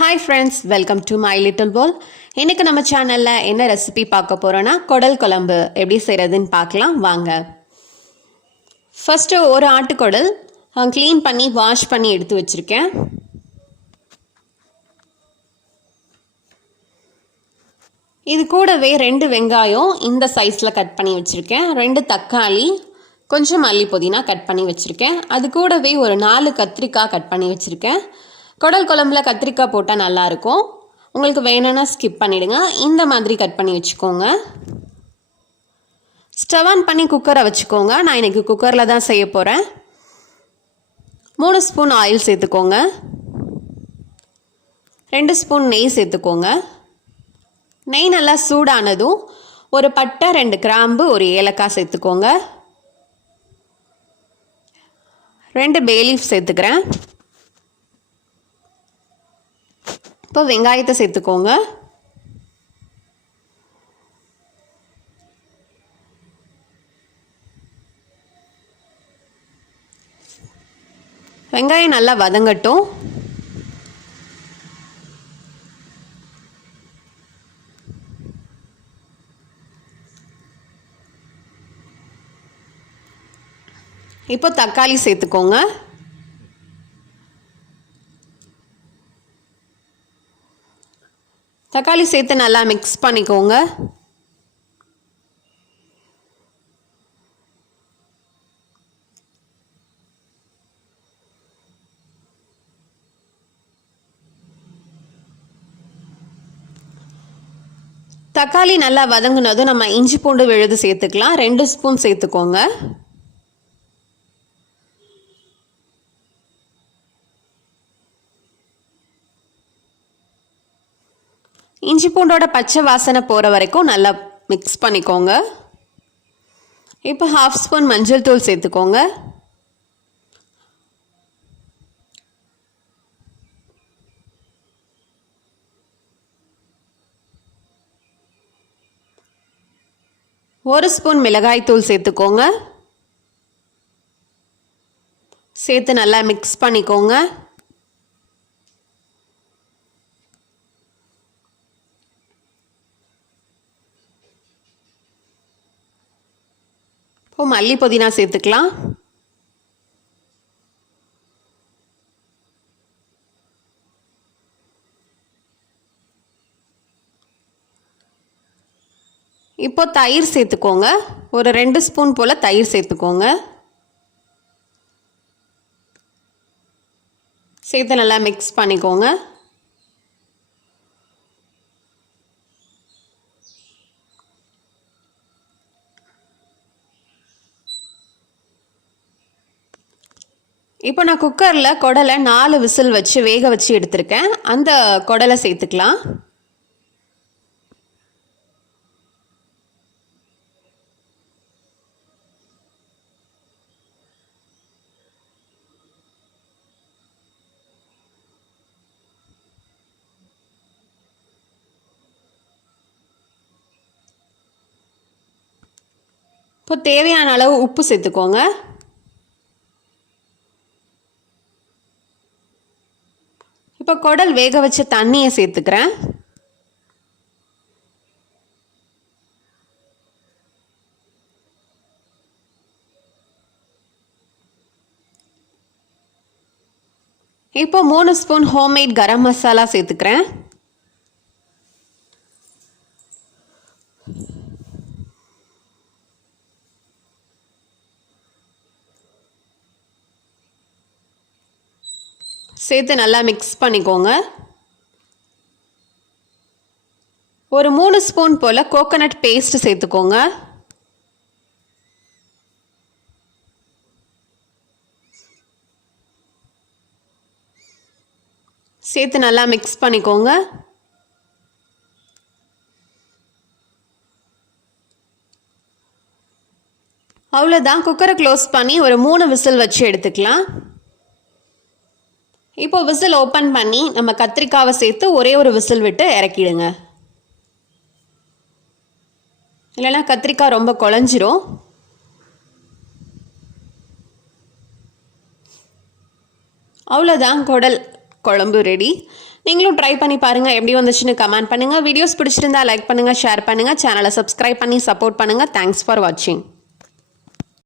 Hi friends welcome to my little pole இன்றைக்கி நம்ம சேனலில் என்ன ரெசிபி பார்க்க போகிறோன்னா குடல் குழம்பு. எப்படி செய்கிறதுன்னு பார்க்கலாம் வாங்க. ஃபஸ்ட்டு ஒரு ஆட்டுக்குடல். க்ளீன் பண்ணி வாஷ் பண்ணி எடுத்து வச்சுருக்கேன். இது கூடவே ரெண்டு வெங்காயம் இந்த சைஸில் கட் பண்ணி வச்சுருக்கேன். ரெண்டு தக்காளி கொஞ்சம் மல்லி புதினா கட் பண்ணி வச்சுருக்கேன். அது கூடவே ஒரு நாலு கத்திரிக்காய் கட் பண்ணி வச்சுருக்கேன். குடல் குழம்புல கத்திரிக்காய் போட்டால் நல்லாயிருக்கும். உங்களுக்கு வேணும்னா ஸ்கிப் பண்ணிவிடுங்க இந்த மாதிரி கட் பண்ணி வச்சுக்கோங்க. ஸ்டவ் ஆன் பண்ணி குக்கரை வச்சுக்கோங்க. நான் இன்றைக்கி குக்கரில் தான் செய்ய போகிறேன் மூணு ஸ்பூன் ஆயில் சேர்த்துக்கோங்க. ரெண்டு ஸ்பூன் நெய் சேர்த்துக்கோங்க. நெய் நல்லா சூடானதும் ஒரு பட்டை ரெண்டு கிராம்பு ஒரு ஏலக்காய் சேர்த்துக்கோங்க. ரெண்டு பேலீஃப் சேர்த்துக்கிறேன். இப்போ வெங்காயத்தை சேர்த்துக்கோங்க. வெங்காயம் நல்லா வதங்கட்டும். இப்போ தக்காளி சேர்த்துக்கோங்க. தக்காளி சேர்த்து நல்லா மிக்ஸ் பண்ணிக்கோங்க. தக்காளி நல்லா வதங்கினதும் நம்ம இஞ்சி பூண்டு விழுது சேர்த்துக்கலாம். ரெண்டு ஸ்பூன் சேர்த்துக்கோங்க. இஞ்சி பூண்டோட பச்சை வாசனை போகிற வரைக்கும் நல்லா மிக்ஸ் பண்ணிக்கோங்க. இப்போ ஹாஃப் ஸ்பூன் மஞ்சள் தூள் சேர்த்துக்கோங்க. ஒரு ஸ்பூன் மிளகாய்த்தூள் சேர்த்துக்கோங்க. சேர்த்து நல்லா மிக்ஸ் பண்ணிக்கோங்க. இப்போ மல்லி புதினா சேர்த்துக்கலாம். இப்போ தயிர் சேர்த்துக்கோங்க. ஒரு ரெண்டு ஸ்பூன் போல் தயிர் சேர்த்துக்கோங்க. சேர்த்து நல்லா மிக்ஸ் பண்ணிக்கோங்க. இப்போ நான் குக்கரில் குடலை நாலு விசில் வச்சு வேக வச்சு எடுத்திருக்கேன். அந்த குடலை சேர்த்துக்கலாம். இப்போ தேவையான அளவு உப்பு சேர்த்துக்கோங்க. இப்போ குடல் வேக வச்ச தண்ணியை சேர்த்துக்கிறேன். இப்போ மூணு ஸ்பூன் ஹோம்மேட் கரம் மசாலா சேர்த்துக்கிறேன். சேர்த்து நல்லா மிக்ஸ் பண்ணிக்கோங்க. ஒரு மூணு ஸ்பூன் போல் கோகோனட் பேஸ்ட் சேர்த்துக்கோங்க. சேர்த்து நல்லா மிக்ஸ் பண்ணிக்கோங்க. அவ்வளோதான் குக்கரை க்ளோஸ் பண்ணி ஒரு மூணு விசில் வச்சு எடுத்துக்கலாம். இப்போ விசில் ஓப்பன் பண்ணி நம்ம கத்திரிக்காவை சேர்த்து ஒரே ஒரு விசில் விட்டு இறக்கிடுங்க. இல்லைன்னா கத்திரிக்காய் ரொம்ப குழஞ்சிரும். அவ்வளோதான் குடல் குழம்பு ரெடி நீங்களும் ட்ரை பண்ணி பாருங்கள் எப்படி வந்துச்சுன்னு கமெண்ட் பண்ணுங்கள் வீடியோஸ் பிடிச்சிருந்தா லைக் பண்ணுங்கள் ஷேர் பண்ணுங்கள் சேனலை சப்ஸ்கிரைப் பண்ணி சப்போர்ட் பண்ணுங்கள் தேங்க்ஸ் ஃபார் வாட்சிங்